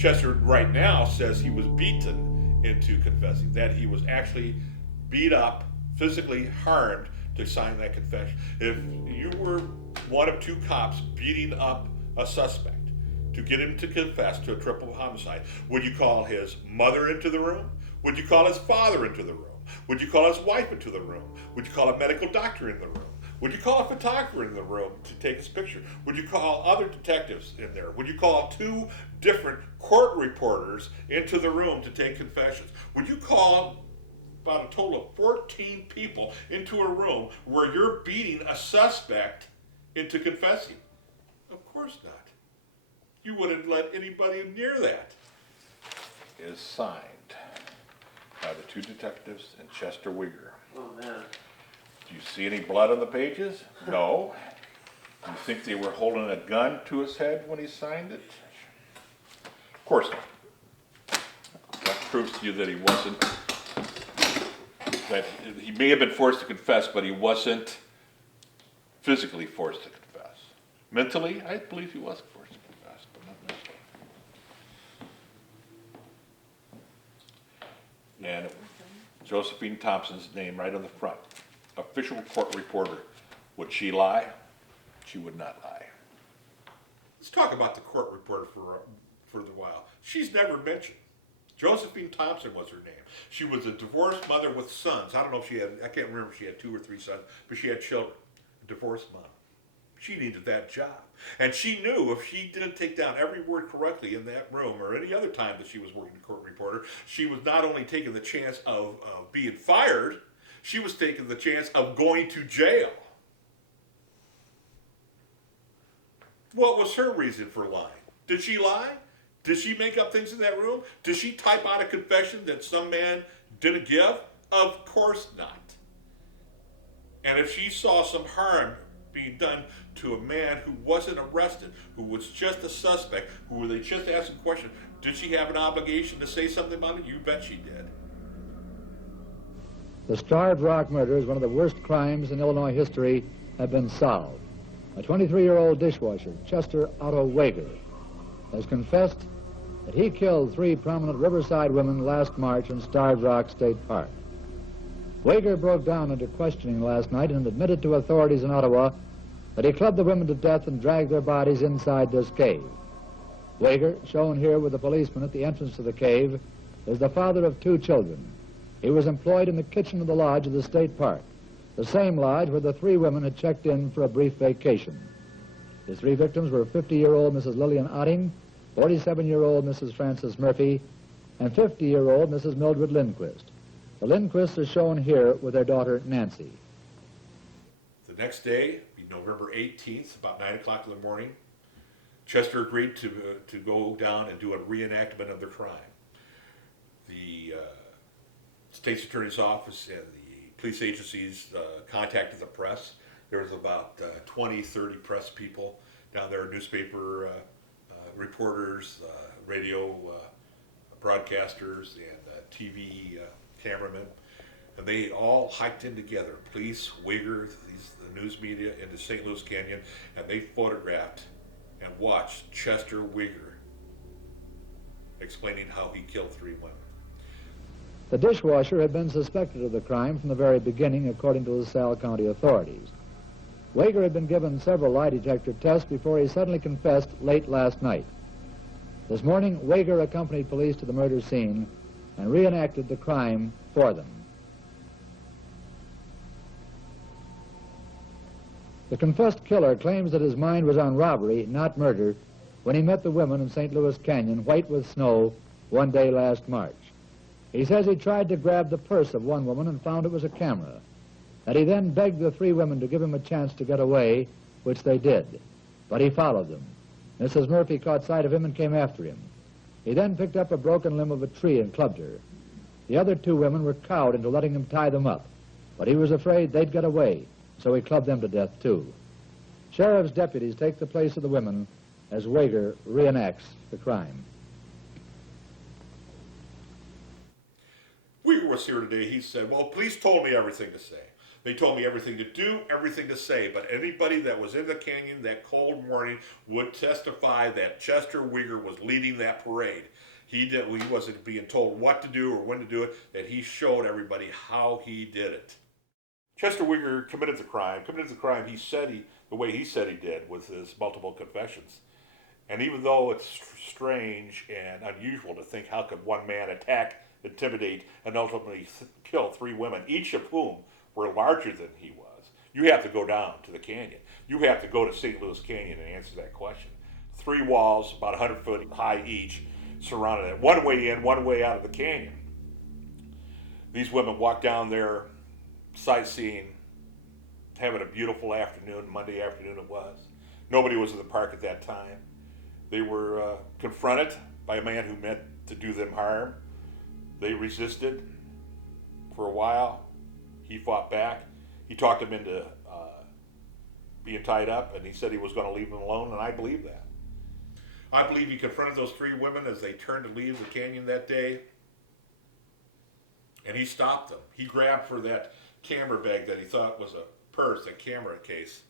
Chester right now says he was beaten into confessing, that he was actually beat up, physically harmed to sign that confession. If you were one of two cops beating up a suspect to get him to confess to a triple homicide, would you call his mother into the room? Would you call his father into the room? Would you call his wife into the room? Would you call a medical doctor in the room? Would you call a photographer in the room to take his picture? Would you call other detectives in there? Would you call two different court reporters into the room to take confessions? Would you call about a total of 14 people into a room where you're beating a suspect into confessing? Of course not. You wouldn't let anybody near that. Is signed by the two detectives and Chester Wigger. Oh, man. Do you see any blood on the pages? No. Do you think they were holding a gun to his head when he signed it? Of course not. That proves to you that he wasn't, that he may have been forced to confess, but he wasn't physically forced to confess. Mentally, I believe he was forced to confess, but not mentally. And Josephine Thompson's name right on the front. Official court reporter. Would she lie? She would not lie. Let's talk about the court reporter for a while. She's never mentioned. Josephine Thompson was her name. She was a divorced mother with sons. I don't know if she had, I can't remember if she had 2 or 3 sons, but she had children. A divorced mom. She needed that job. And she knew if she didn't take down every word correctly in that room or any other time that she was working as a court reporter, she was not only taking the chance of being fired, she was taking the chance of going to jail. What was her reason for lying? Did she lie? Did she make up things in that room? Did she type out a confession that some man didn't give? Of course not. And if she saw some harm being done to a man who wasn't arrested, who was just a suspect, who they just asked a question, did she have an obligation to say something about it? You bet she did. The Starved Rock murders, one of the worst crimes in Illinois history, have been solved. A 23-year-old dishwasher, Chester Otto Wager, has confessed that he killed 3 prominent Riverside women last March in Starved Rock State Park. Wager broke down under questioning last night and admitted to authorities in Ottawa that he clubbed the women to death and dragged their bodies inside this cave. Wager, shown here with a policeman at the entrance to the cave, is the father of 2 children. He was employed in the kitchen of the lodge of the state park, the same lodge where the 3 women had checked in for a brief vacation. The 3 victims were 50-year-old Mrs. Lillian Otting, 47-year-old Mrs. Frances Murphy, and 50-year-old Mrs. Mildred Lindquist. The Lindquists are shown here with their daughter, Nancy. The next day, November 18th, about 9 o'clock in the morning, Chester agreed to go down and do a reenactment of the crime. The state's attorney's office and the police agencies contacted the press. There was about 20, 30 press people down there, newspaper reporters, radio broadcasters, and TV cameramen. And they all hiked in together, police, Wigger, the news media, into St. Louis Canyon, and they photographed and watched Chester Wigger explaining how he killed 3 women. The dishwasher had been suspected of the crime from the very beginning, according to LaSalle County authorities. Wager had been given several lie detector tests before he suddenly confessed late last night. This morning, Wager accompanied police to the murder scene and reenacted the crime for them. The confessed killer claims that his mind was on robbery, not murder, when he met the women in St. Louis Canyon, white with snow, one day last March. He says he tried to grab the purse of one woman and found it was a camera, that he then begged the 3 women to give him a chance to get away, which they did, but he followed them. Mrs. Murphy caught sight of him and came after him. He then picked up a broken limb of a tree and clubbed her. The other 2 women were cowed into letting him tie them up, but he was afraid they'd get away, so he clubbed them to death, too. Sheriff's deputies take the place of the women as Wager reenacts the crime. Wigger was here today. He said, well, police told me everything to say. They told me everything to do, everything to say, but anybody that was in the canyon that cold morning would testify that Chester Weger was leading that parade. He wasn't being told what to do or when to do it, that he showed everybody how he did it. Chester Weger committed the crime. The way he said he did with his multiple confessions. And even though it's strange and unusual to think how could one man attack, intimidate, and ultimately kill 3 women, each of whom were larger than he was, you have to go down to the canyon. You have to go to St. Louis Canyon and answer that question. 3 walls, about 100 foot high each, surrounded it. One way in, one way out of the canyon. These women walked down there, sightseeing, having a beautiful afternoon. Monday afternoon it was. Nobody was in the park at that time. They were confronted by a man who meant to do them harm. They resisted for a while. He fought back. He talked them into being tied up, and he said he was going to leave them alone, and I believe that. I believe he confronted those 3 women as they turned to leave the canyon that day, and he stopped them. He grabbed for that camera bag that he thought was a purse, a camera case,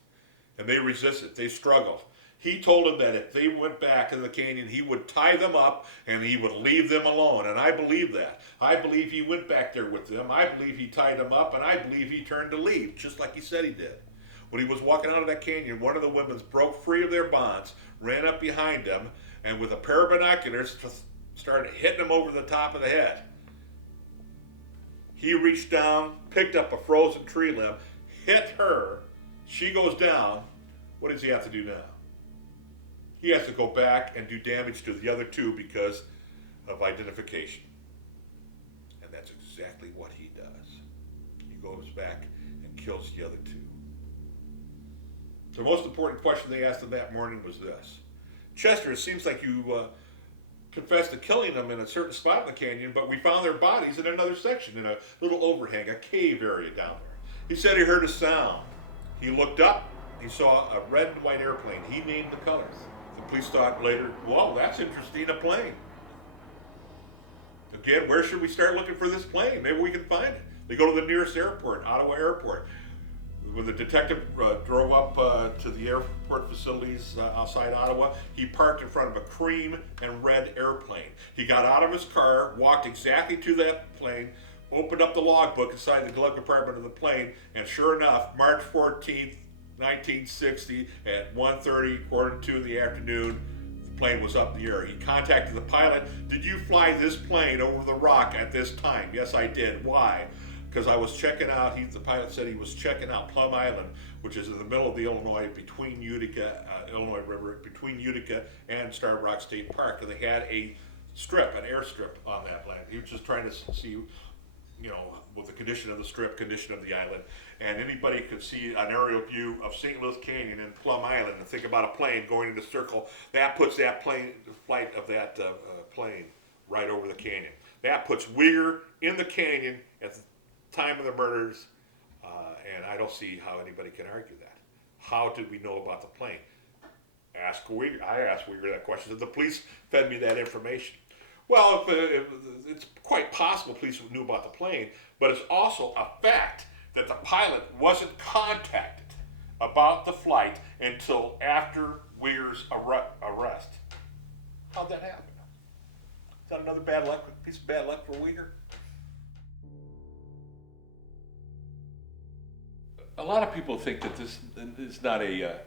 and they resisted. They struggled. He told them that if they went back in the canyon, he would tie them up and he would leave them alone. And I believe that. I believe he went back there with them. I believe he tied them up, and I believe he turned to leave, just like he said he did. When he was walking out of that canyon, one of the women broke free of their bonds, ran up behind him, and with a pair of binoculars started hitting him over the top of the head. He reached down, picked up a frozen tree limb, hit her. She goes down. What does he have to do now? He has to go back and do damage to the other 2 because of identification. And that's exactly what he does. He goes back and kills the other 2. The most important question they asked him that morning was this. Chester, it seems like you confessed to killing them in a certain spot in the canyon, but we found their bodies in another section, in a little overhang, a cave area down there. He said he heard a sound. He looked up. He saw a red and white airplane. He named the colors. The police thought later, well, that's interesting, a plane. Again, where should we start looking for this plane? Maybe we can find it. They go to the nearest airport, Ottawa Airport. When the detective drove up to the airport facilities outside Ottawa, he parked in front of a cream and red airplane. He got out of his car, walked exactly to that plane, opened up the logbook inside the glove compartment of the plane, and sure enough, March 14th, 1960, at 1:30, quarter to 2 in the afternoon, the plane was up in the air. He contacted the pilot. Did you fly this plane over the rock at this time? Yes, I did. Why? Because I was checking out, the pilot said he was checking out Plum Island, which is in the middle of the Illinois, between Utica, Illinois River, between Utica and Starved Rock State Park. And they had a strip, an airstrip on that land. He was just trying to see, with the condition of the strip, condition of the island. And anybody could see an aerial view of St. Louis Canyon and Plum Island and think about a plane going in a circle. That puts that plane, the flight of that plane right over the canyon. That puts Weger in the canyon at the time of the murders, and I don't see how anybody can argue that. How did we know about the plane? Ask Weger. I asked Weger that question. The police fed me that information. Well, it's quite possible police knew about the plane, but it's also a fact that the pilot wasn't contacted about the flight until after Weger's arrest. How'd that happen? Is that another piece of bad luck for Weger? A lot of people think that this is not a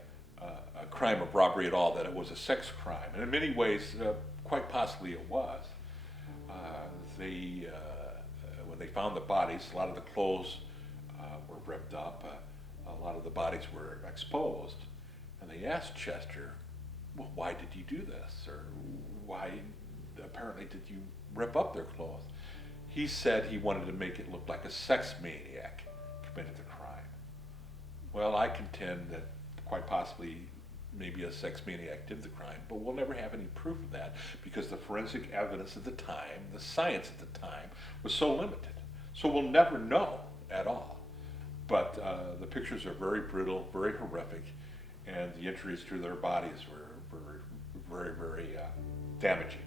crime of robbery at all, that it was a sex crime. And in many ways, quite possibly it was. When they found the bodies, a lot of the clothes were ripped up. A lot of the bodies were exposed. And they asked Chester, well, why did you do this? Or why, apparently, did you rip up their clothes? He said he wanted to make it look like a sex maniac committed the crime. Well, I contend that quite possibly maybe a sex maniac did the crime, but we'll never have any proof of that because the forensic evidence at the time, the science at the time, was so limited. So we'll never know at all. But the pictures are very brutal, very horrific, and the injuries to their bodies were very, very damaging.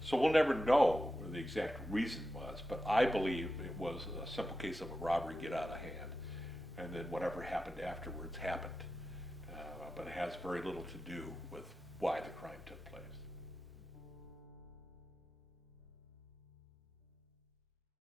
So we'll never know what the exact reason was, but I believe it was a simple case of a robbery get out of hand. and then whatever happened afterwards happened. But it has very little to do with why the